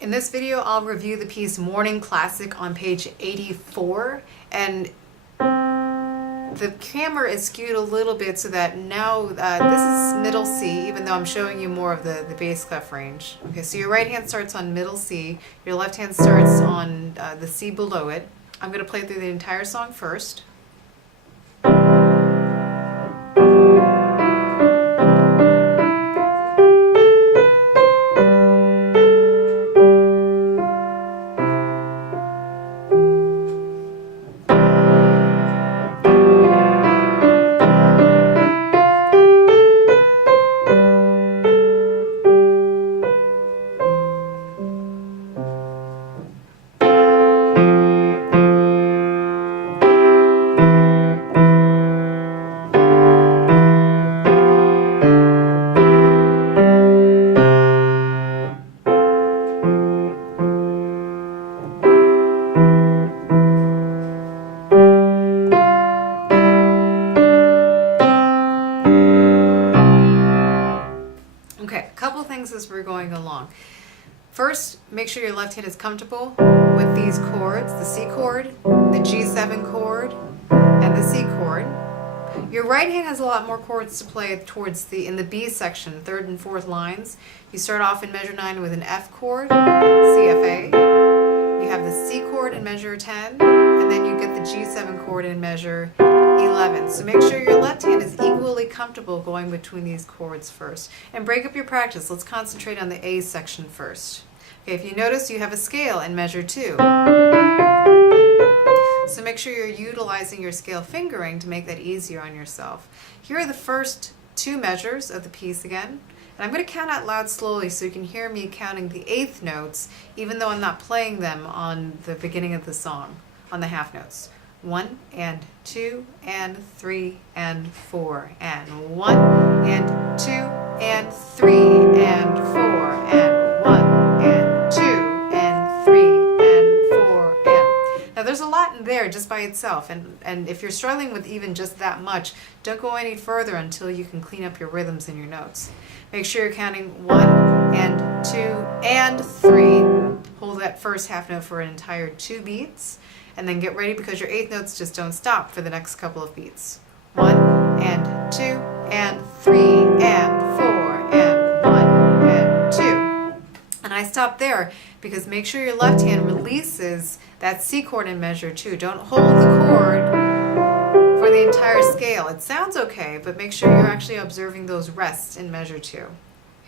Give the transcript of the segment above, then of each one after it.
In this video, I'll review the piece Morning Classic on page 84, and the camera is skewed a little bit so that now this is middle C, even though I'm showing you more of the bass clef range. Okay, so your right hand starts on middle C, your left hand starts on the C below it. I'm going to play through the entire song first. Okay, a couple things as we're going along. First, make sure your left hand is comfortable with these chords, the C chord, the G7 chord, and the C chord. Your right hand has a lot more chords to play towards in the B section, third and fourth lines. You start off in measure 9 with an F chord, C, F, A. You have the C chord in measure 10, and then you get the G7 chord in measure 11. So make sure your left hand is equally comfortable going between these chords first. And break up your practice. Let's concentrate on the A section first. Okay, if you notice, you have a scale in measure 2. So make sure you're utilizing your scale fingering to make that easier on yourself. Here are the first two measures of the piece again. And I'm going to count out loud slowly so you can hear me counting the eighth notes, even though I'm not playing them on the beginning of the song, on the half notes. 1 and 2 and 3 and 4 and 1 and 2 and 3 and 4 and 1 and 2 and 3 and 4 and... Now there's a lot in there just by itself, and if you're struggling with even just that much, don't go any further until you can clean up your rhythms in your notes. Make sure you're counting 1 and 2 and 3. Hold that first half note for an entire 2 beats. And then get ready because your eighth notes just don't stop for the next couple of beats. 1 and 2 and 3 and 4 and 1 and 2. And I stop there because make sure your left hand releases that C chord in measure 2. Don't hold the chord for the entire scale. It sounds okay, but make sure you're actually observing those rests in measure 2.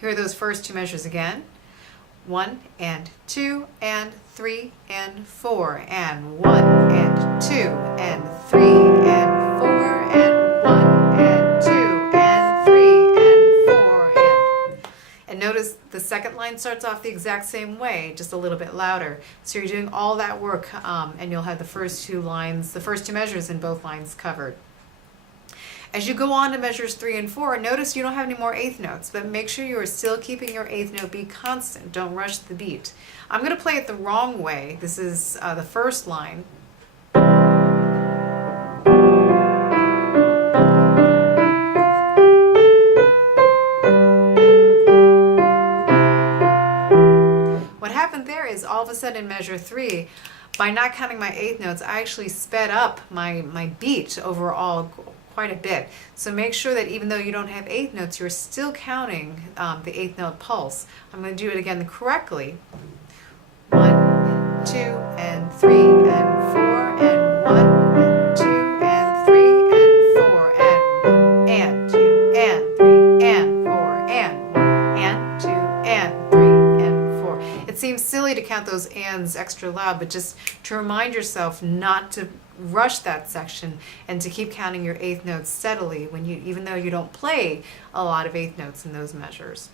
Here are those first two measures again. 1 and 2 and 3 and 4 and 1 and 2 and 3 and 4 and 1 and 2 and 3 and 4 and notice the second line starts off the exact same way, just a little bit louder. So you're doing all that work and you'll have the first two lines, the first two measures in both lines covered. As you go on to measures 3 and 4, notice you don't have any more eighth notes, but make sure you are still keeping your eighth note beat constant. Don't rush the beat. I'm going to play it the wrong way. This is the first line. What happened there is all of a sudden in measure 3, by not counting my eighth notes, I actually sped up my beat overall quite a bit. So make sure that even though you don't have eighth notes, you're still counting the eighth note pulse. I'm going to do it again correctly. 1 and 2 and 3 and 4 and 1 and 2 and 3 and 4 and 1 and 2 and 3 and 4 and 1 and 2 and 3 and 4. It seems silly to count those ands extra loud, but just to remind yourself not to rush that section and to keep counting your eighth notes steadily even though you don't play a lot of eighth notes in those measures.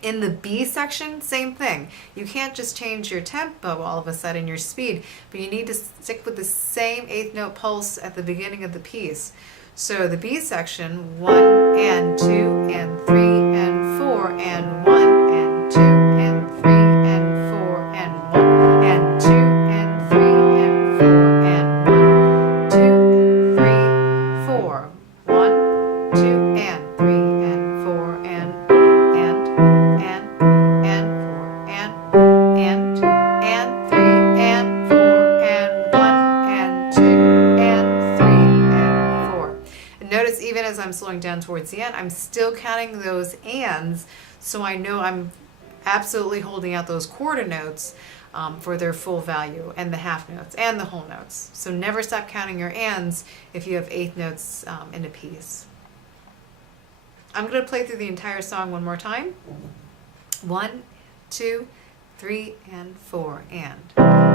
In the B section, same thing. You can't just change your tempo all of a sudden, your speed, but you need to stick with the same eighth note pulse at the beginning of the piece. So the B section, 1 and 2 and 3 and 4 and 1 and 2 and 3 and 4 and 1 and 2 and 3 and 4 and 1, 2, 3, 4, 1, 2 and 3 and 4 and 4 and I'm slowing down towards the end, I'm still counting those ands, so I know I'm absolutely holding out those quarter notes for their full value, and the half notes and the whole notes. So never stop counting your ands if you have eighth notes in a piece. I'm going to play through the entire song one more time. 1, 2, 3, and 4, and.